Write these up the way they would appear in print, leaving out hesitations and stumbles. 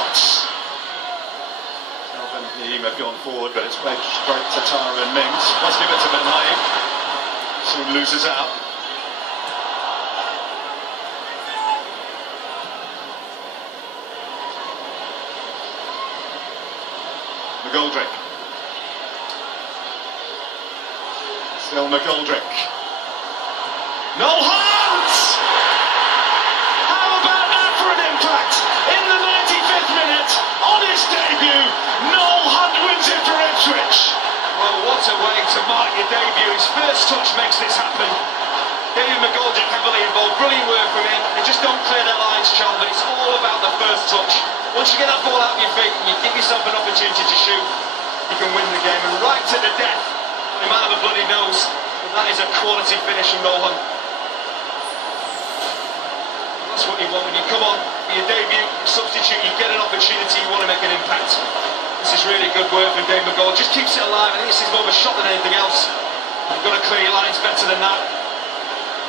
box. Kelvin Heem have gone forward, but it's played straight to Tara and Mings. Let's give it to Benhaim. Soon loses out. McGoldrick. Still McGoldrick. Noel Hunt! How about that for an impact? In the 95th minute, on his debut, Noel Hunt wins it for Ipswich. Well, what a way to mark your debut. His first touch makes this happen. David McGoldrick heavily involved. Brilliant work from him. They just don't clear their lines, Charlton. It's all about the first touch. Once you get that ball out of your feet and you give yourself an opportunity to shoot, you can win the game. And right to the death, the man of a bloody nose. That is a quality finish from Noel Hunt. That's what you want when you come on for your debut, substitute, you get an opportunity, you want to make an impact. This is really good work from Dave McGoldrick. Just keeps it alive. I think this is more of a shot than anything else. You've got to clear your lines better than that.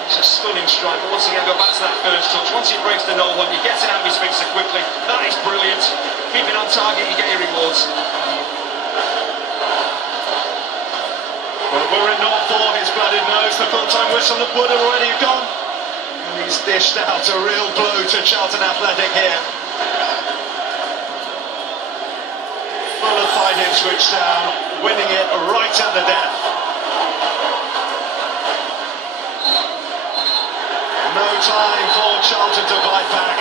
It's a stunning strike, but once again, go back to that first touch. Once he breaks the Noel Hunt, he gets it out of his feet so quickly. That is brilliant. Keep it on target, you get your rewards. Well, we're in not for his blooded nose. The full-time whistle would have already gone. And he's dished out a real blow to Charlton Athletic here. Full of fight Ipswich Town, winning it right at the death. No time for Charlton to bite back.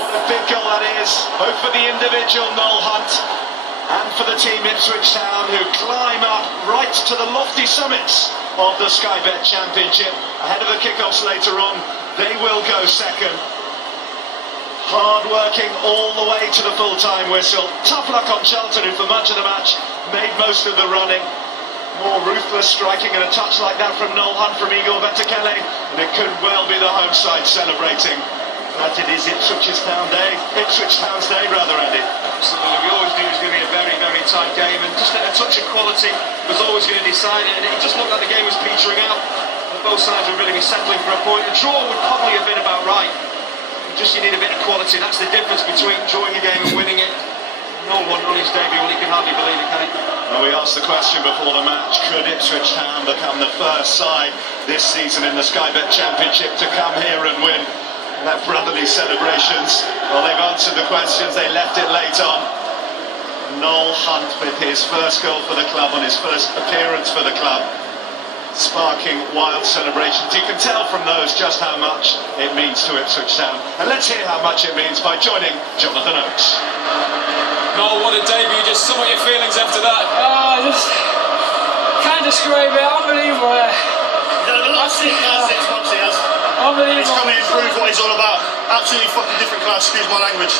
What a big goal that is, both for the individual Noel Hunt and for the team Ipswich Town, who climb up right to the lofty summits of the Sky Bet Championship. Ahead of the kick-offs later on, they will go second. Hard working all the way to the full-time whistle. Tough luck on Charlton, who for much of the match made most of the running. More ruthless striking and a touch like that from Noel Hunt from Igor Vetekele, and it could well be the home side celebrating. But it is Ipswich Town's day, rather, Andy. Absolutely, we always knew it was going to be a very, very tight game, and just a touch of quality was always going to decide it, and it just looked like the game was petering out. Both sides were really settling for a point. A draw would probably have been about right. Just you need a bit of quality. That's the difference between drawing a game and winning it. Noel Hunt on his debut, well, he can hardly believe it, can he? Well, we asked the question before the match, could Ipswich Town become the first side this season in the Sky Bet Championship to come here and win? And have brotherly celebrations. Well, they've answered the questions, they left it late on. Noel Hunt with his first goal for the club on his first appearance for the club, sparking wild celebrations. You can tell from those just how much it means to Ipswich Town. And let's hear how much it means by joining Jonathan Oakes. Noel, what a debut. Just some of your feelings after that. Just can't describe it. Unbelievable. He's had a lot of 6 months, he has. Unbelievable. He's come in and proved what he's all about. Absolutely fucking different class, excuse my language.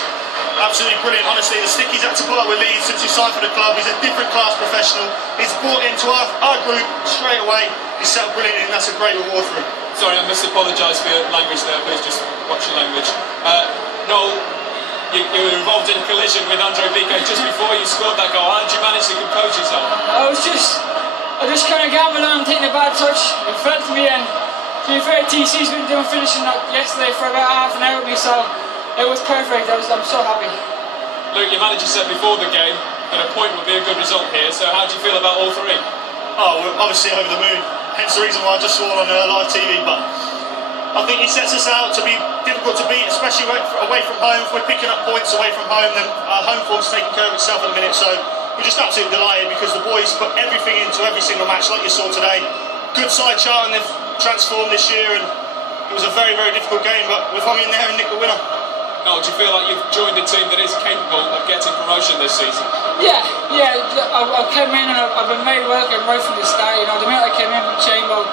Absolutely brilliant, honestly. The stick he's had to pull up with Leeds since he signed for the club. He's a different class professional. He's brought into our group straight away. He's set up brilliantly, and that's a great reward for him. Sorry, I must apologise for your language there. Please just watch your language. Noel, you were involved in a collision with Andre Pico just before you scored that goal. How did you manage to compose yourself? I just kind of gambled on taking a bad touch. It fell to me, and to be fair, TC's been doing finishing up yesterday for about half an hour with me, so it was perfect. I'm so happy. Luke, your manager said before the game that a point would be a good result here, so how do you feel about all three? Oh, we're obviously over the moon. Hence the reason why I just saw on live TV, but I think he sets us out to be difficult to beat, especially away from home. If we're picking up points away from home, then our home form's taking care of itself in a minute. So we're just absolutely delighted because the boys put everything into every single match, like you saw today. Good side Charlton, they've transformed this year, and it was a very, very difficult game, but we've hung in there and nicked the winner. Noel, do you feel like you've joined a team that is capable of getting promotion this season? Yeah. I came in and I've been made welcome right from the start. You know, the minute I came in from Chamber,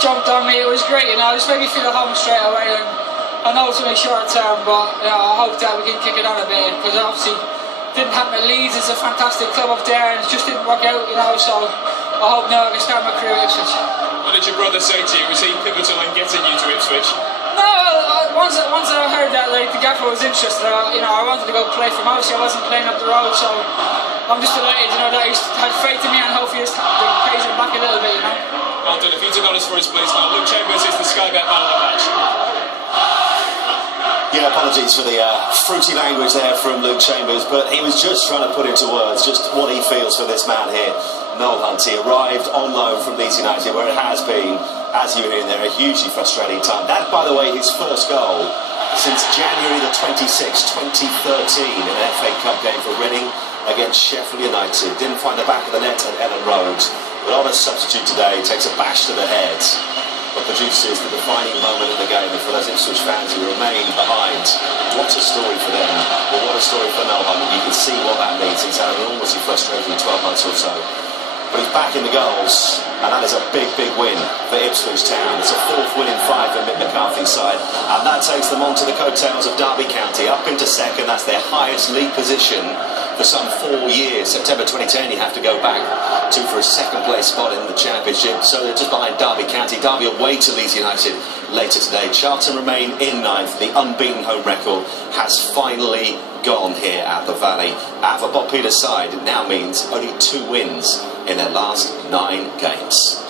jumped on me. It was great. You know, it just made me feel at home straight away. And I know it's only short term, but you know, I hope that we can kick it on a bit because obviously didn't happen at Leeds. It's a fantastic club up there, and it just didn't work out. You know, so I hope now I can start my career at Ipswich. What did your brother say to you? Was he pivotal in getting you to Ipswich? No, once I heard that like the gaffer was interested, you know, I wanted to go play for him. Obviously, I wasn't playing up the road, so I'm just delighted, you know, that he's had faith in me, and hopefully he pays him back a little bit, you know. Well done. If you took on us for us, please. Now, Luke Chambers is the Sky Bet man of the match. Yeah, apologies for the fruity language there from Luke Chambers, but he was just trying to put into words just what he feels for this man here, Noel Hunt. He arrived on loan from Leeds United, where it has been, as you were hearing there, a hugely frustrating time. That, by the way, his first goal since January the 26th, 2013, in an FA Cup game for Reading against Sheffield United. Didn't find the back of the net at Ellen Road, but on a substitute today, takes a bash to the head, but produces the defining moment in the game. And for those Ipswich fans who remain behind, what a story for them, but what a story for Noel Hunt. You can see what that means. He's had an enormously frustrating 12 months or so, but he's back in the goals, and that is a big, big win for Ipswich Town. It's a 4th win in 5 for Mick McCarthy's side, and that takes them on to the coattails of Derby County, up into second. That's their highest league position for some 4 years. September 2010 you have to go back to for a second place spot in the Championship. So they're just behind Derby County. Derby away to Leeds United later today. Charlton remain in 9th. The unbeaten home record has finally gone here at the Valley. And for Bob Peters' side, it now means only 2 wins in their last 9 games.